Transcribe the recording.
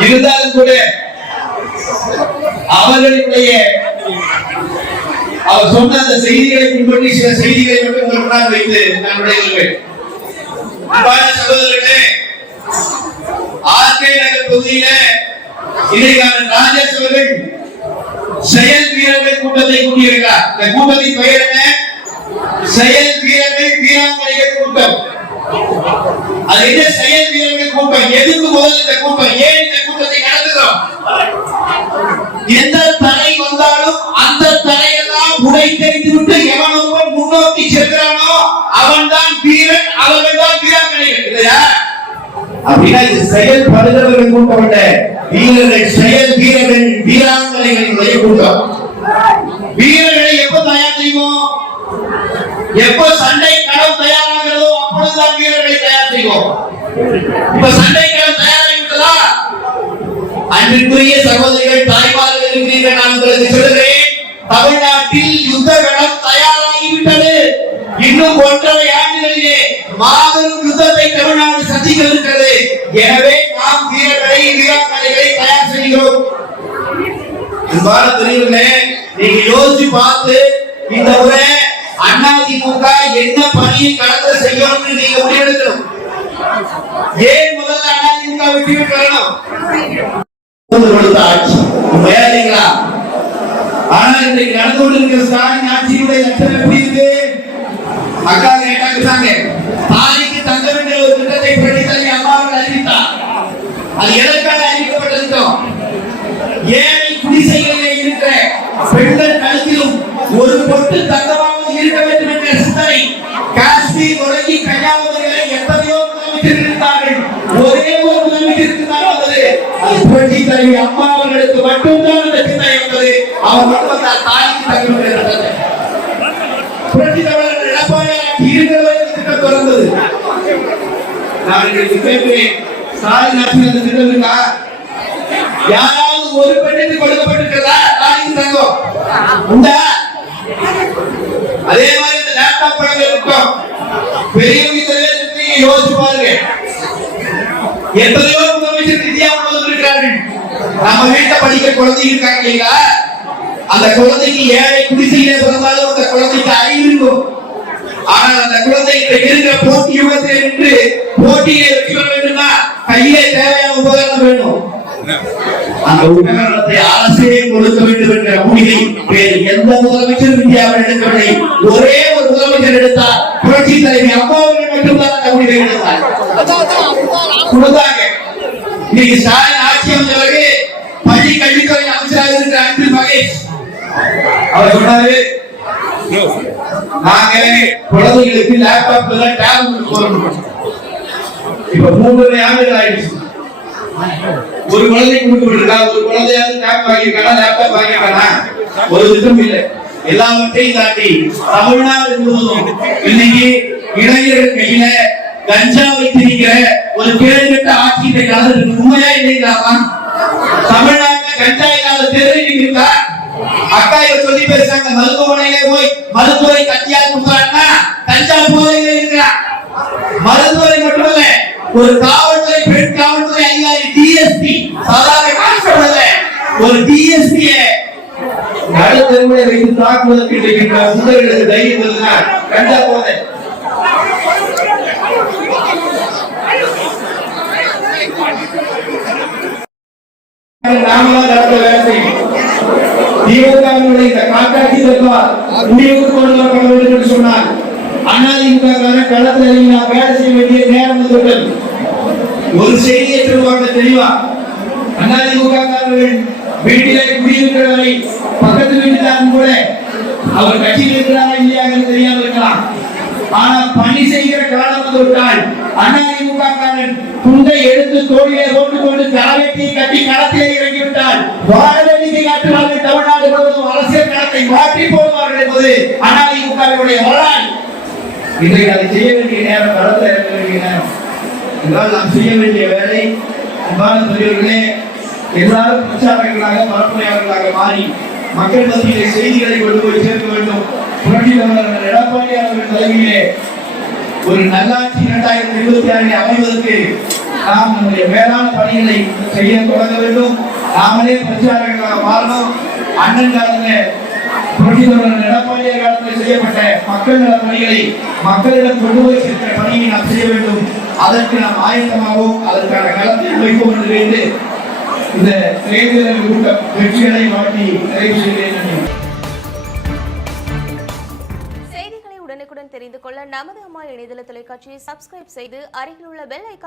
இருந்தாலும் கூட அவர்களுடைய அவர் சொன்ன அந்த செய்திகளை பின்பற்றி சில செய்திகளை மட்டும் உங்களுக்கு வைத்து நான் விடைபெறுவேன் சகோதரர்களே ஆர்கே நகர் பகுதியில இதைக்கான ராஜேஷ் அவர்கள் செயல் வீரர்கள் கூட்டத்தை கூட்டியிருக்கிறார். இந்த கூட்டத்தின் பெயர் என்ன? செயல் வீரர்கள் வீராங்கனைகள் கூட்டம். அது என்ன செயல் வீரர்கள் கூட்டம்? எதுக்கு முதல் இந்த கூட்டம். ஏன் இந்த கூட்டத்தை நடத்துகிறோம்? எந்த தடை வந்தாலும் அந்த தடையெல்லாம் உடைத்தெறிந்து விட்டு எவன் ஒருவன் முன்னோக்கி செல்கிறானோ அவன் தான் வீரன் அவர்கள் தான் வீராங்கனைகள் இல்லையா அப்படின்னா இது செயல்படுகிறவர்கள் கூட்டம் அல்ல. வீரர்கள் செயல் வீரர்கள் வீராங்கனைகளுடைய கூட்டம். வீரர்களை எப்ப தயார் செய்வோம்? எப்ப சண்டை களம் தயார் அப்பொழுதுதான் வீரர்களை தயார் செய்வோம். இப்ப சண்டைகளும் தயாராகிவிட்டதா? அன்பிற்குரிய சகோதரிகள் தாய்மார்கள் இருக்கிறீர்கள் நான் உங்களுக்கு சொல்கிறேன் தமிழ்நாட்டில் யுத்த களம் தயாராகிவிட்டது. இன்னும் ஒன்றரை ஆண்டுகளிலே மாபெரும் யுத்தத்தை தமிழ்நாடு சந்திக்க இருக்கிறது. எனவே நாம் வீரர்களை வீராங்கனைகளை தயார் செய்கிறோம். அன்பான பெரியவர்களே நீங்க யோசிச்சு பார்த்து இந்த முறை அதிமுக என்ன பணியை கடந்த செய்யும் ஏன் முதல்ல வரணும் கொடுத்த ஆட்சி. இல்லைங்களா ஆனா இன்றைக்கு நடந்து கொண்டிருக்கிற ஸ்டாலின் ஆட்சியுடைய லட்சணம் எப்படி இருக்கு? அக்கா கேட்டாங்க தாலிக்கு தங்க வேண்டிய ஒரு திட்டத்தை அறிவித்தார். அது எதற்காக அறிவிக்கப்பட்ட ஏழை குடிசைகளிலே இருக்கிற பெண்கள் கழுத்திலும் ஒரு பொட்டு தங்கமாவது இருக்க வேண்டும் என்ற சிந்தனை காஷ்மீர் தலைவி அம்மா அவர்களுக்கு மட்டும்தான் அந்த சிந்தனை என்பது அவர் மட்டும் தாய்க்கு தங்களுடைய என்ற புரட்சி தலைவர் எடப்பாடி ஆட்சி திட்டம் தொடர்ந்தது. நான் உங்களுக்கு கேட்கிறேன் ஸ்டாலின் ஆட்சி அந்த திட்டம் இருக்கா? யாராவது ஒரு பெண்ணுக்கு கொடுக்கப்பட்டிருக்கிறதா? தாய்க்கு தங்கம். உண்டா? அதே மாதிரி இந்த லேப்டாப் படங்கள் இருக்கும். பெரியவங்க தலைவருக்கு யோசிச்சு பாருங்க. எத்தனையோ முதலமைச்சர் நிதியா நம்ம வீட்டை படிக்கிற குழந்தைங்க இருக்காங்க இல்லைங்களா? அந்த குழந்தைக்கு ஏழை குடிசையிலே பிறந்தாலும் அந்த குழந்தைக்கு அறிவு இருக்கும். ஆனால் அந்த குழந்தை இன்றைக்கு இருக்கிற போட்டி யுகத்தில் நின்று போட்டியை வெற்றி பெற வேண்டும்னா கையிலே தேவையான உபகரணம் வேணும். அந்த உபகரணத்தை அரசே கொடுக்க வேண்டும் என்ற முடிவை வேறு எந்த முதலமைச்சரும் இந்தியாவில் எடுக்கவில்லை. ஒரே ஒரு முதலமைச்சர் எடுத்தார் புரட்சி தலைவி அம்மா மட்டும்தான் அந்த முடிவை எடுத்தார் கொடுத்தாங்க. இன்னைக்கு ஸ்டாலின் ஆட்சி வந்த பிறகு பள்ளி கல்வித்துறை அமைச்சராக இருக்கிற அன்பில் மகேஷ். அவர் சொன்னாரு நாங்க குழந்தைகளுக்கு லேப்டாப் டேப்லெட் போடணும் இப்ப மூன்றரை ஆண்டுகள் ஆயிடுச்சு. ஒரு குழந்தை கொடுக்கப்பட்டிருக்கா? ஒரு குழந்தையாவது டேப் வாங்கியிருக்கானா? லேப்டாப் வாங்கியிருக்கானா? ஒரு திட்டம் இல்லை. எல்லாவற்றையும் தாண்டி தமிழ்நாடு முழுவதும் இன்னைக்கு இளைஞர்கள் கையில கஞ்சா வைத்திருக்கிற ஒரு கேள்விட்ட ஆட்சி இன்றைக்கு நடந்திருக்கு. உண்மையா இல்லைங்களாமா தமிழ்நாட்டுல கஞ்சா இல்லாத தெரு அக்கா இவ சொல்லி பேசுறாங்க. மருத்துவமனையில போய் மருத்துவரை கத்தியால் குத்துறாங்கன்னா கஞ்சா போதையில மருத்துவரை மட்டுமல்ல ஒரு காவல்துறை பெண் காவல்துறை அதிகாரி டிஎஸ்பி சாதாரண கான்ஸ்டபிள் ஒரு டிஎஸ்பி நடுத்தருவிலை வைத்து தாக்குவதற்கு இன்றைக்கு இந்த சுந்தர்களுக்கு தைரியம் இருந்தால் கண்டா போதை. நாமளா நடத்த வேலை திமுகவினுடைய இந்த காட்டாட்சி தத்துவம் முடிவுக்கு கொண்டு வரப்பட வேண்டும் என்று சொன்னார். அதிமுக களத்தில் நாம் வேலை செய்ய வேண்டிய நேரம் வந்துவிட்டது. ஒரு செய்தியை சொல்லுவாங்க தெளிவா? அதிமுக வீட்டிலே குடியிருக்கிறவரை பக்கத்து வீட்டுக்காரன் கூட அவர் கட்சியில் இருக்கிறாரா இல்லையா தெரியாமல் இருக்கலாம். ஆனா பணி செய்கிற காலம் வந்து விட்டால் துண்டை எடுத்து தோளிலே அதிமுகவினுடைய வரலாறு இன்றைக்கு அதை செய்ய வேண்டிய நேரம் களத்தில் இறங்க வேண்டிய நேரம். என்றால் நாம் செய்ய வேண்டிய வேலை அன்பான பெரியவர்களே எல்லாரும் பிரச்சாரங்களாக பரப்புரையாளர்களாக மாறி மக்கள் மத்தியிலே செய்திகளை கொண்டு போய் சேர்க்க வேண்டும். புரட்சி தலைவர் எடப்பாடி அவர்கள் தலைமையிலே ஒரு நல்லாட்சி இரண்டாயிரத்தி இருபத்தி ஆறில் அமைவதற்கு நாம் நம்முடைய மேலான பணிகளை செய்ய தொடங்க வேண்டும். நாமளே பிரச்சாரங்களாக மாறணும். அண்ணன் காலத்தில் எடப்பாடியார் காலத்தில் செய்யப்பட்ட மக்கள் நல பணிகளை மக்களிடம் கொண்டு போய் சேர்க்கிற பணியை நாம் செய்ய வேண்டும். அதற்கு நாம் ஆயத்தமாகவும் அதற்கான களத்தை அமைப்போம் என்று இந்த தேர்தல் கூட்டம் வெற்றிகளை நிறைவு செய்கிறேன் செய்திகளை உடனுக்குடன் தெரிந்து கொள்ள நமது அம்மா இணையதள தொலைக்காட்சியை சப்ஸ்கிரைப் செய்து அருகில் உள்ள பெல் ஐக்கான்